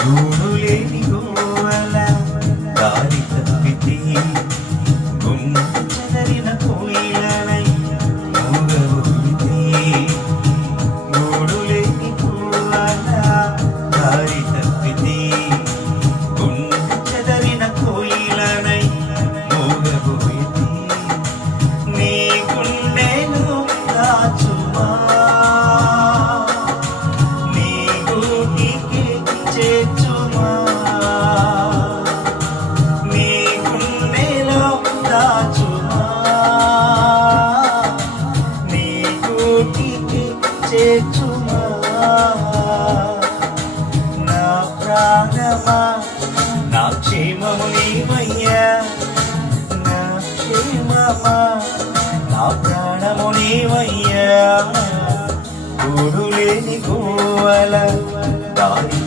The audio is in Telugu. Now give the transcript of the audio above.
గూడు లేని గోవల దారి తప్పితే చెదరిన కోయిలనై మూగబోయితే గూడు లేని గోవల దారి తప్పితే చెదరిన కోయిలనై మూగబోయితే నీ గుండెను దాచుమా నీ గూటికి చేర్చుమా నీ గుండెలో దాచుమా నీ గూటికి చేర్చుమా నా ప్రాణమా నా క్షేమము నీవయ్యా నా క్షేమమా నా ప్రాణము నీవయ్యా గూడు లేని గోవల దారి